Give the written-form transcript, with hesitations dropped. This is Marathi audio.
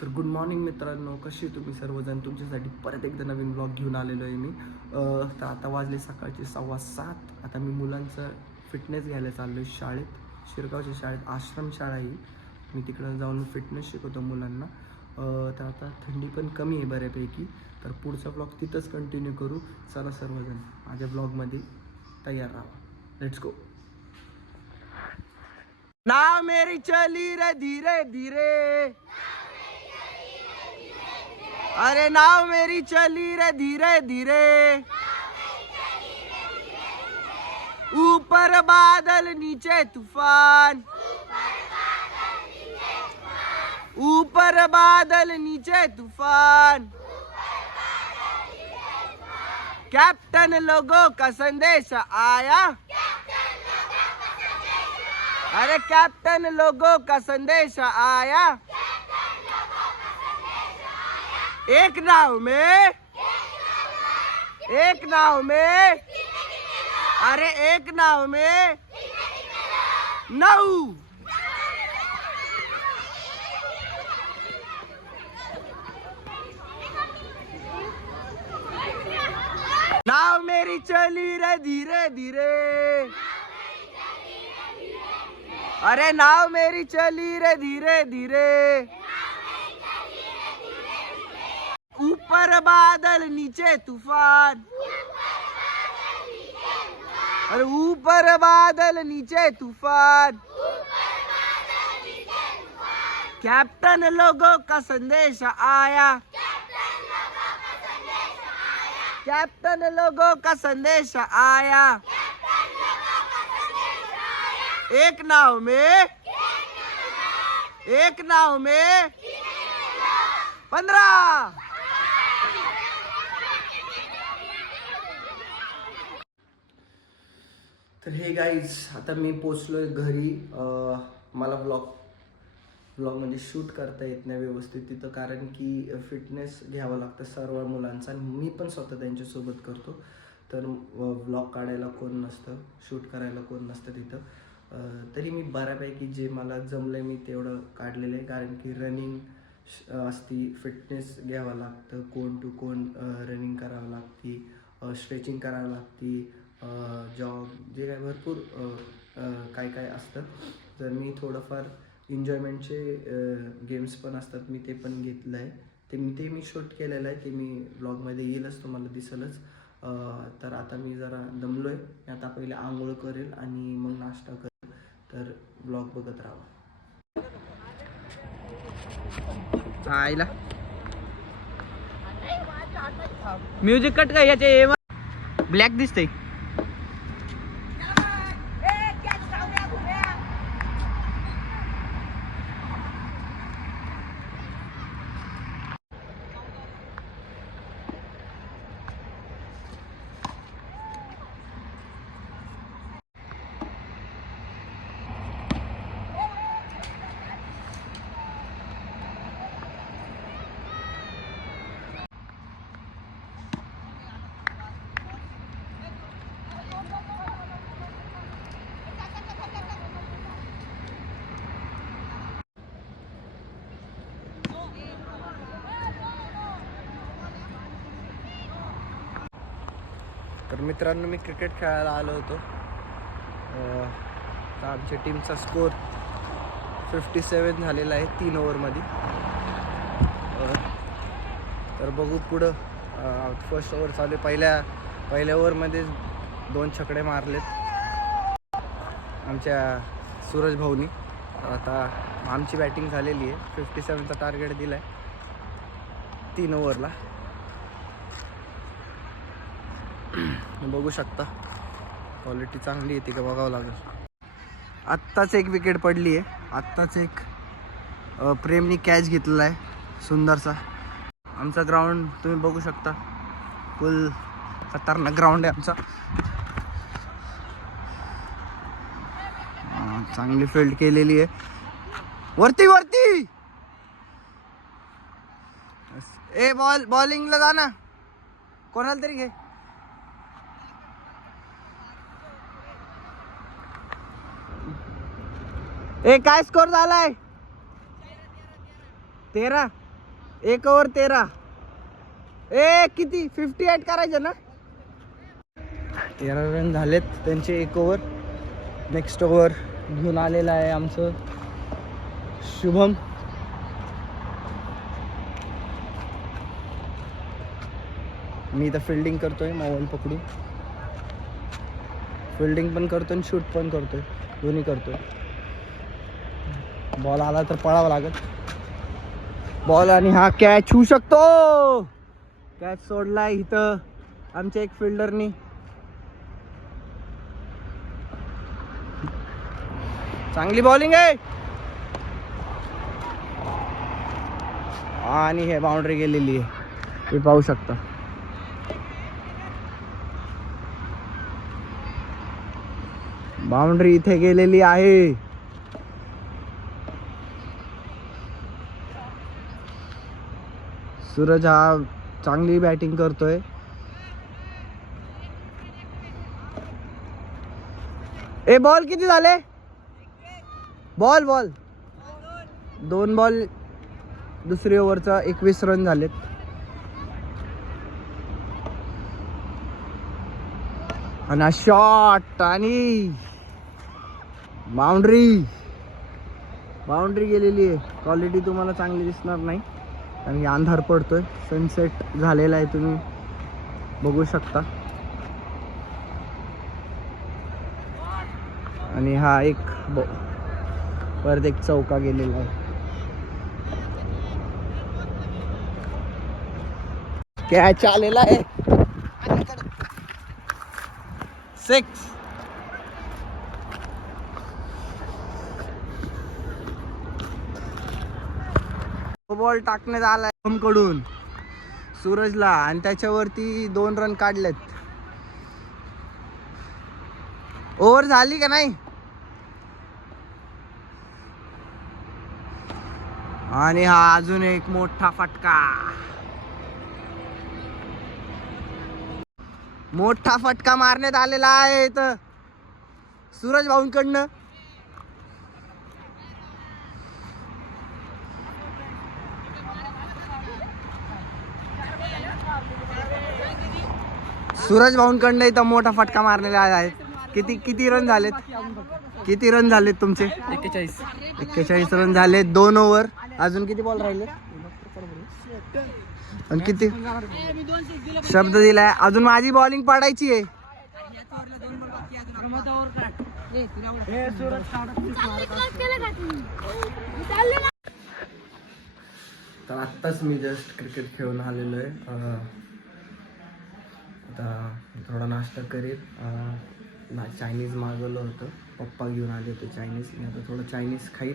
तर गुड मॉर्निंग मित्रांनो, कसे तुम्ही सर्वजण. तुमच्यासाठी परत एकदा नवीन ब्लॉग घेऊन आलेलो आहे मी. तर आता वाजले सकाळचे 6:15. आता मी मुलांचं फिटनेस घ्यायला चाललो आहे शाळेत, शिरगावच्या शाळेत. आश्रमशाळा ही, मी तिकडं जाऊन फिटनेस शिकवतो मुलांना. तर आता थंडी पण कमी आहे बऱ्यापैकी, तर पुढचा ब्लॉग तिथंच कंटिन्यू करू. चला सर्वजण माझ्या ब्लॉगमध्ये तयार राहा. Let's go. ना मेरी चली रे धीरे धीरे, अरे नाव मेरी चली रे धीरे धीरे, ऊपर बादल नीचे तूफान, ऊपर बादल नीचे तूफान, कैप्टन लोगों का संदेश आया, अरे कैप्टन लोगों का संदेश आया, एक नाव में, एक नाव में, अरे एक नाव में 9. नाव मेरी चली रे धीरे धीरे, अरे नाव मेरी चली रे धीरे धीरे, ऊपर बादल नीचे तूफान, अरे ऊपर बादल नीचे तूफान, कैप्टन लोगों का संदेश आया, कैप्टन लोगों का संदेश आया, एक नाव में, एक नाव में 15. तर हे गाईज, आता मी पोचलोय घरी. मला ब्लॉग म्हणजे शूट करता येत नाही व्यवस्थित तिथं, कारण की फिटनेस घ्यावं लागतं सर्व मुलांचा, आणि मी पण स्वतः त्यांच्यासोबत करतो. तर ब्लॉग काढायला कोण नसतं, शूट करायला कोण नसतं तिथं. तरी मी बऱ्यापैकी जे मला जमलं मी तेवढं काढलेलं आहे, कारण की रनिंग असती, फिटनेस घ्यावं लागतं, कोण टू कोण रनिंग करावं लागती, स्ट्रेचिंग करावं लागती, जॉग जे काय भरपूर काय काय असतं. तर मी थोडंफार एन्जॉयमेंटचे गेम्स पण असतात, मी ते पण घेतलं आहे. ते मी शूट केलेलं आहे, ते मी ब्लॉगमध्ये येईलच, तुम्हाला दिसेलच. तर आता मी जरा दमलो आहे, आता पहिले आंघोळ करेल आणि मग नाश्ता करेल. तर ब्लॉग बघत राहा. आईला म्युझिक कट काय याचे ब्लॅक दिसतंय. तर मित्रांनो, मी क्रिकेट खेळायला आलो होतो. आमच्या टीमचा स्कोर 57 झालेला आहे 3 ओव्हरमध्ये. तर बघू पुढं. फर्स्ट ओव्हर चालू आहे. पहिल्या ओव्हरमध्ये 2 छकडे मारलेत आमच्या सूरज भाऊनी. आता आमची बॅटिंग झालेली आहे. 57चा टार्गेट दिला आहे 3 ओव्हरला. बघू शकता, क्वालिटी चांगली येते का बघावं लागेल. आत्ताच एक विकेट पडली आहे. आत्ताच एक प्रेमनी कॅच घेतलेला आहे सुंदरसा. आमचा ग्राउंड तुम्ही बघू शकता, फुल खतरनाक ग्राउंड आहे आमचा. चांगली फील्ड केलेली आहे. वरती वरती ए बॉलिंगला जा ना, कोणाला तरी घे. ए काय स्कोर झालाय? 13. 1 ओव्हर 13. ए किती 58 करायचे ना. 13 रन झालेत त्यांचे 1 ओव्हर. नेक्स्ट ओव्हर घेऊन आलेला आहे आमचं शुभम. मी इथं फिल्डिंग करतोय मोबाईल पकडून. फिल्डिंग पण करतोय आणि शूट पण करतोय, दोन्ही करतोय. बॉल आला तर पळावं लागत. बॉल आणि हा कॅच होऊ शकतो. कॅच सोडलाय इथं आमच्या एक फिल्डरनी. चांगली बॉलिंग आहे आणि हे बाउंड्री गेलेली आहे, हे पाहू शकता. बाउंड्री इथे गेलेली आहे. सूरज हा चांगली बॅटिंग करतोय. ए बॉल किती झाले. बॉल 2 बॉल दुसरी ओव्हरचा 21 रन झालेत. आणि हा शॉट आणि बाउंड्री गेलेली आहे. क्वालिटी तुम्हाला चांगली दिसणार नाही कारण अंधार पडतोय. सनसेट झालेला आहे, तुम्ही बघू शकता. आणि हा एक परत एक चौका गेलेला आहे. कॅच आलेला आहे 6. बॉल टाकण्यात आलाय कडून सूरजला आणि त्याच्यावरती 2 रन काढलेत. ओव्हर झाली का नाही. आणि हा अजून एक मोठा फटका मारण्यात आलेला आहे इथं सूरज भाऊंकडनं. सूरज भाऊंकडनं इथं मोठा फटका मारलेला आहे. किती रन झालेत. किती रन झालेत तुमचे. 41 रन झाले 2 ओव्हर. अजून किती बॉल राहिले आणि किती शब्द दिलाय. अजून माझी बॉलिंग पडायची आहे. तर आत्ताच मी जस्ट क्रिकेट खेळून आलेलो आहे. आता थोडा नाश्ता करेल. चायनीज मागवलं होतं, पप्पा घेऊन आले होते चायनीज. मी आता थोडं चायनीज खाईल